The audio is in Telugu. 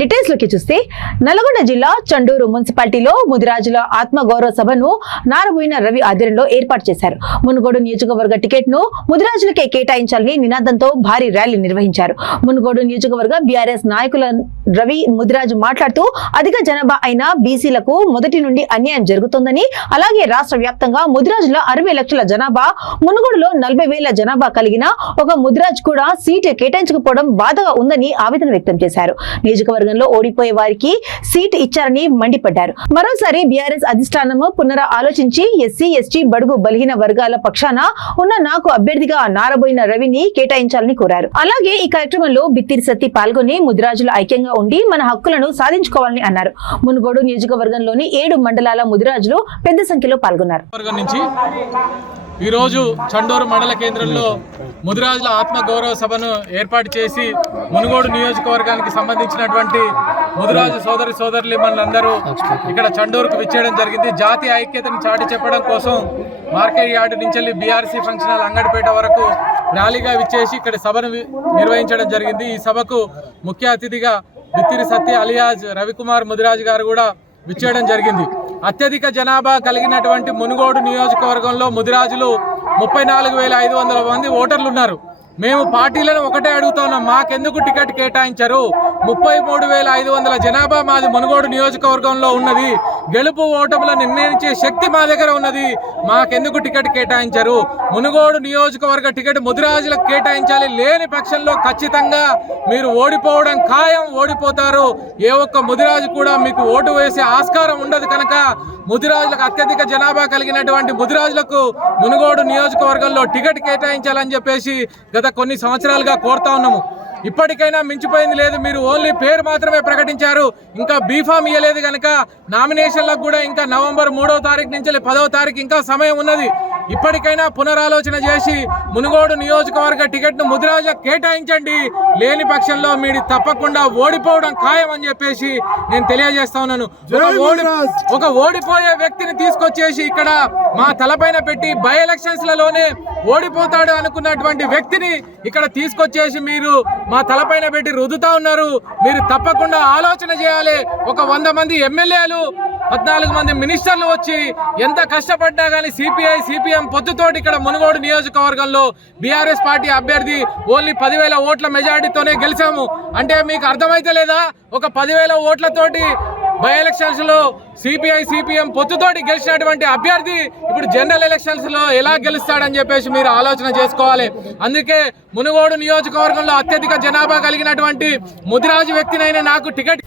డీటెయిల్స్ లోకి చూస్తే నల్గొండ జిల్లా చండూరు మున్సిపాలిటీలో ముదిరాజుల ఆత్మగౌరవ సభను నారబోయిన రవి ఆధ్వర్యంలో ఏర్పాటు చేశారు. మునుగోడు నియోజకవర్గ టికెట్ ను ముదిరాజులకే కేటాయించాలని నినాదంతో భారీ ర్యాలీ నిర్వహించారు. మునుగోడు నియోజకవర్గ బీఆర్ఎస్ నాయకుల రవి ముదిరాజు మాట్లాడుతూ అధిక జనాభా అయిన బీసీలకు మొదటి నుండి అన్యాయం జరుగుతోందని, అలాగే రాష్ట్ర వ్యాప్తంగా ముదిరాజుల 60 లక్షల జనాభా, మునుగోడులో 40,000 జనాభా కలిగిన ఒక ముదిరాజ్ కూడా సీటు కేటాయించకపోవడం బాధగా ఉందని ఆవేదన వ్యక్తం చేశారు. నియోజకవర్గంలో ఓడిపోయే వారికి సీట్ ఇచ్చారని మండిపడ్డారు. మరోసారి బీఆర్ఎస్ అధిష్టానం పునర ఆలోచించి ఎస్సీ, ఎస్టీ, బడుగు బలహీన వర్గాల పక్షాన ఉన్న నాకు అభ్యర్థిగా నారబోయిన రవిని కేటాయించాలని కోరారు. అలాగే ఈ కార్యక్రమంలో బిత్తిరి సత్తి పాల్గొని ముదిరాజులు ఐక్యంగా ఉండి మన హక్కులను సాధించుకోవాలని అన్నారు. మునుగోడు నియోజకవర్గంలోని 7 మండలాల ముదిరాజులు పెద్ద సంఖ్యలో పాల్గొన్నారు. ఈ రోజు చండూరు మండల కేంద్రంలో ముదిరాజుల ఆత్మగౌరవ సభను ఏర్పాటు చేసి మునుగోడు నియోజకవర్గానికి సంబంధించినటువంటి ముదిరాజు సోదరులు మనందరూ ఇక్కడ చండూరుకు విచ్చేయడం జరిగింది. జాతీయ ఐక్యతను చాటి చెప్పడం కోసం మార్కెట్ యార్డు నుంచి బీఆర్సీ ఫంక్షన్ హాల్ అంగడిపేట వరకు ర్యాలీగా విచ్చేసి ఇక్కడ సభను నిర్వహించడం జరిగింది. ఈ సభకు ముఖ్య అతిథిగా బిత్తిరి సత్య అలియాజ్ రవికుమార్ ముదిరాజు గారు కూడా విచ్చేయడం జరిగింది. అత్యధిక జనాభా కలిగినటువంటి మునుగోడు నియోజకవర్గంలో ముదిరాజులు 34,500 మంది ఓటర్లు ఉన్నారు. మేము పార్టీలను ఒకటే అడుగుతున్నాం, మాకెందుకు టికెట్ కేటాయించారు? 33,500 జనాభా మాది మునుగోడు నియోజకవర్గంలో ఉన్నది. గెలుపు ఓటములను నిర్ణయించే శక్తి మా దగ్గర ఉన్నది. మాకెందుకు టికెట్ కేటాయించారు? మునుగోడు నియోజకవర్గ టికెట్ ముదిరాజులకు కేటాయించాలి. లేని పక్షంలో ఖచ్చితంగా మీరు ఓడిపోవడం ఖాయం, ఓడిపోతారు. ఏ ఒక్క ముదిరాజు కూడా మీకు ఓటు వేసే ఆస్కారం ఉండదు. కనుక ముదిరాజులకు అత్యధిక జనాభా కలిగినటువంటి ముదిరాజులకు మునుగోడు నియోజకవర్గంలో టికెట్ కేటాయించాలని చెప్పేసి గత కొన్ని సంవత్సరాలుగా కోరుతా ఉన్నాము. ఇప్పటికైనా మించిపోయింది లేదు. మీరు ఓన్లీ పేరు మాత్రమే ప్రకటించారు, ఇంకా బీఫామ్ ఇవ్వలేదు. కనుక నామినేషన్లకు కూడా ఇంకా నవంబర్ 3వ తారీఖు నుంచి 10వ తారీఖు ఇంకా సమయం ఉన్నది. ఇప్పటికైనా పునరాలోచన చేసి మునుగోడు నియోజకవర్గ టికెట్ను ముదిరాజులకు కేటాయించండి. లేని పక్షంలో మీరు తప్పకుండా ఓడిపోవడం ఖాయం అని చెప్పేసి నేను తెలియజేస్తా ఉన్నాను. ఒక ఓడిపోయే వ్యక్తిని తీసుకొచ్చేసి ఇక్కడ మా తలపైన పెట్టి బై ఎలక్షన్స్ లలోనే ఓడిపోతాడు అనుకున్నటువంటి వ్యక్తిని ఇక్కడ తీసుకొచ్చేసి మీరు మా తలపైన పెట్టి రుద్దుతా ఉన్నారు. మీరు తప్పకుండా ఆలోచన చేయాలి. ఒక 100 మంది ఎమ్మెల్యేలు, 14 మంది మినిస్టర్లు వచ్చి ఎంత కష్టపడ్డా కానీ సిపిఎం పొత్తుతోటి ఇక్కడ మునుగోడు నియోజకవర్గంలో బీఆర్ఎస్ పార్టీ అభ్యర్థి ఓన్లీ 10,000 ఓట్ల మెజారిటీతోనే గెలిచాము. అంటే మీకు అర్థమైతే లేదా? ఒక 10,000 ఓట్లతోటి బై ఎలక్షన్స్ లో సిపిఎం పొత్తుతోటి గెలిచినటువంటి అభ్యర్థి ఇప్పుడు జనరల్ ఎలక్షన్స్ లో ఎలా గెలుస్తాడని చెప్పేసి మీరు ఆలోచన చేసుకోవాలి. అందుకే మునుగోడు నియోజకవర్గంలో అత్యధిక జనాభా కలిగినటువంటి ముదిరాజు వ్యక్తినైనా నాకు టికెట్